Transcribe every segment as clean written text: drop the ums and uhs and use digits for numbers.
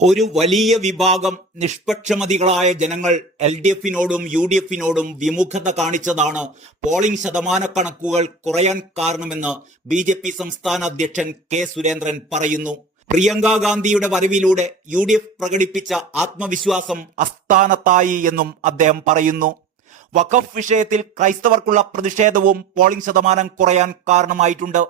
ഒരു വലിയ വിഭാഗം നിഷ്പക്ഷമതികളായ ജനങ്ങൾ LDF-നോടും UDF-നോടും വിമുഖത കാണിച്ചതാണ് പോളിംഗ് ശതമാനക്കണക്കുകൾ കുറയാൻ കാരണമെന്ന് BJP സംസ്ഥാന അധ്യക്ഷൻ കെ സുരേന്ദ്രൻ പറയുന്നു. പ്രിയങ്ക ഗാന്ധിയുടെ വരവിലൂടെ UDF പ്രകടിപ്പിച്ച ആത്മവിശ്വാസം അസ്ഥാനത്തായി എന്നും അദ്ദേഹം പറയുന്നു. വഖഫ് വിഷയത്തിൽ ക്രൈസ്തവർക്കുള്ള പ്രതിഷേധവും പോളിംഗ് ശതമാനം കുറയാൻ കാരണമായിട്ടുണ്ട്.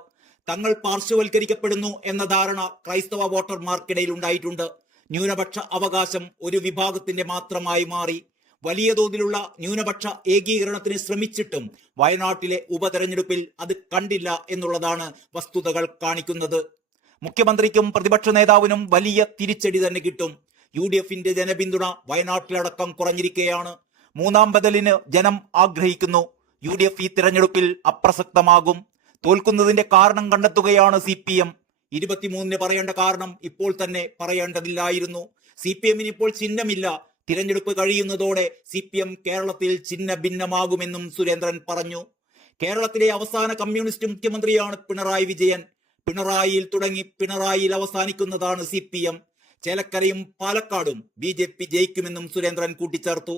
തങ്ങൾ പാർശ്വവൽക്കരിക്കപ്പെടുന്നു എന്ന ധാരണ ക്രൈസ്തവ വോട്ടർമാർക്കിടയിൽ ഉണ്ടായിട്ടുണ്ട്. ന്യൂനപക്ഷ അവകാശം ഒരു വിഭാഗത്തിന്റെ മാത്രമായി മാറി. വലിയ തോതിലുള്ള ന്യൂനപക്ഷ ഏകീകരണത്തിന് ശ്രമിച്ചിട്ടും വയനാട്ടിലെ ഉപതെരഞ്ഞെടുപ്പിൽ അത് കണ്ടില്ല എന്നുള്ളതാണ് വസ്തുതകൾ കാണിക്കുന്നത്. മുഖ്യമന്ത്രിക്കും പ്രതിപക്ഷ നേതാവിനും വലിയ തിരിച്ചടി തന്നെ കിട്ടും. UDF-ന്റെ ജനപിന്തുണ വയനാട്ടിലടക്കം കുറഞ്ഞിരിക്കുകയാണ്. മൂന്നാം ബദലിന് ജനം ആഗ്രഹിക്കുന്നു. UDF ഈ തിരഞ്ഞെടുപ്പിൽ അപ്രസക്തമാകും. തോൽക്കുന്നതിന്റെ കാരണം കണ്ടെത്തുകയാണ് CPM. 23-ന് പറയേണ്ട കാരണം ഇപ്പോൾ തന്നെ പറയേണ്ടതില്ലായിരുന്നു. CPM-ന് ഇപ്പോൾ ചിഹ്നമില്ല. തിരഞ്ഞെടുപ്പ് കഴിയുന്നതോടെ CPM കേരളത്തിൽ ചിഹ്ന ഭിന്നമാകുമെന്നും സുരേന്ദ്രൻ പറഞ്ഞു. കേരളത്തിലെ അവസാന കമ്മ്യൂണിസ്റ്റ് മുഖ്യമന്ത്രിയാണ് പിണറായി വിജയൻ. പിണറായിയിൽ തുടങ്ങി പിണറായിയിൽ അവസാനിക്കുന്നതാണ് CPM. ചേലക്കരയും പാലക്കാടും BJP ജയിക്കുമെന്നും സുരേന്ദ്രൻ കൂട്ടിച്ചേർത്തു.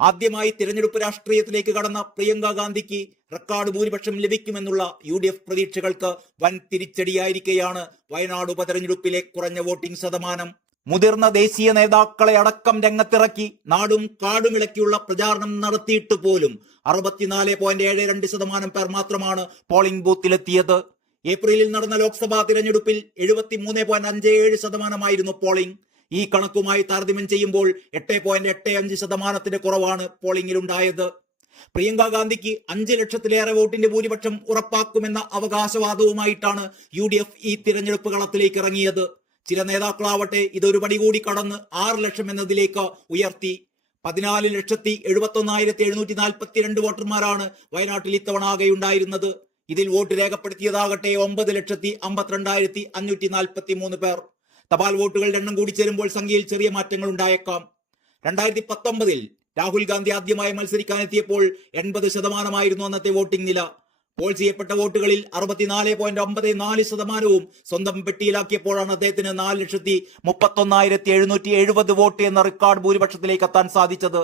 ആദ്യമായി തിരഞ്ഞെടുപ്പ് രാഷ്ട്രീയത്തിലേക്ക് കടന്ന പ്രിയങ്ക ഗാന്ധിക്ക് റെക്കോർഡ് ഭൂരിപക്ഷം ലഭിക്കുമെന്നുള്ള UDF പ്രതീക്ഷകൾക്ക് വൻ തിരിച്ചടിയായിരിക്കെയാണ് വയനാട് ഉപതെരഞ്ഞെടുപ്പിലെ കുറഞ്ഞ വോട്ടിംഗ് ശതമാനം. മുതിർന്ന ദേശീയ നേതാക്കളെ അടക്കം രംഗത്തിറക്കി നാടും കാടുമിളക്കിയുള്ള പ്രചാരണം നടത്തിയിട്ട് പോലും 64.72% പേർ മാത്രമാണ് പോളിംഗ് ബൂത്തിലെത്തിയത്. ഏപ്രിലിൽ നടന്ന ലോക്സഭാ തിരഞ്ഞെടുപ്പിൽ 73.57% പോളിംഗ്. ഈ കണക്കുമായി താരതമ്യം ചെയ്യുമ്പോൾ 8.85% കുറവാണ് പോളിംഗിലുണ്ടായത്. പ്രിയങ്ക ഗാന്ധിക്ക് 5 ലക്ഷത്തിലേറെ വോട്ടിന്റെ ഭൂരിപക്ഷം ഉറപ്പാക്കുമെന്ന അവകാശവാദവുമായിട്ടാണ് UDF ഈ തിരഞ്ഞെടുപ്പ് കളത്തിലേക്ക് ഇറങ്ങിയത്. ചില നേതാക്കളാവട്ടെ ഇതൊരു പടി കൂടി കടന്ന് 6 ലക്ഷം എന്നതിലേക്ക് ഉയർത്തി. 14,71,742 വോട്ടർമാരാണ് വയനാട്ടിൽ ഇത്തവണ ആകെയുണ്ടായിരുന്നത്. ഇതിൽ വോട്ട് രേഖപ്പെടുത്തിയതാകട്ടെ 9,52,543 പേർ. തപാൽ വോട്ടുകളുടെ എണ്ണം കൂടി ചേരുമ്പോൾ സംഖ്യയിൽ ചെറിയ മാറ്റങ്ങൾ ഉണ്ടായേക്കാം. 2019-ൽ രാഹുൽ ഗാന്ധി ആദ്യമായി മത്സരിക്കാനെത്തിയപ്പോൾ 80% അന്നത്തെ വോട്ടിംഗ് നില. പോൾ ചെയ്യപ്പെട്ട വോട്ടുകളിൽ 64.94% സ്വന്തം പെട്ടിയിലാക്കിയപ്പോഴാണ് അദ്ദേഹത്തിന് 4,31,770 വോട്ട് എന്ന റെക്കോർഡ് ഭൂരിപക്ഷത്തിലേക്ക് എത്താൻ സാധിച്ചത്.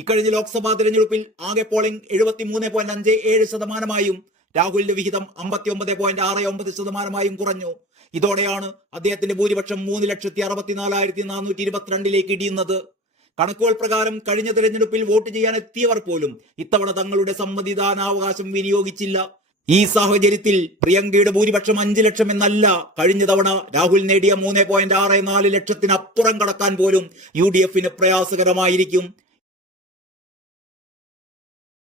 ഇക്കഴിഞ്ഞ ലോക്സഭാ തിരഞ്ഞെടുപ്പിൽ ആകെ പോളിംഗ് 73.57%, രാഹുലിന്റെ വിഹിതം 59.69% കുറഞ്ഞു. ഇതോടെയാണ് അദ്ദേഹത്തിന്റെ ഭൂരിപക്ഷം 3,64,422 ഇടിയുന്നത്. കണക്കുകൾ പ്രകാരം കഴിഞ്ഞ തെരഞ്ഞെടുപ്പിൽ വോട്ട് ചെയ്യാൻ എത്തിയവർ പോലും ഇത്തവണ തങ്ങളുടെ സമ്മതിദാനാവകാശം വിനിയോഗിച്ചില്ല. ഈ സാഹചര്യത്തിൽ പ്രിയങ്കയുടെ ഭൂരിപക്ഷം 5 ലക്ഷം എന്നല്ല, കഴിഞ്ഞ തവണ രാഹുൽ നേടിയ 3.64 ലക്ഷത്തിനപ്പുറം കടക്കാൻ പോലും UDF-ന് പ്രയാസകരമായിരിക്കും.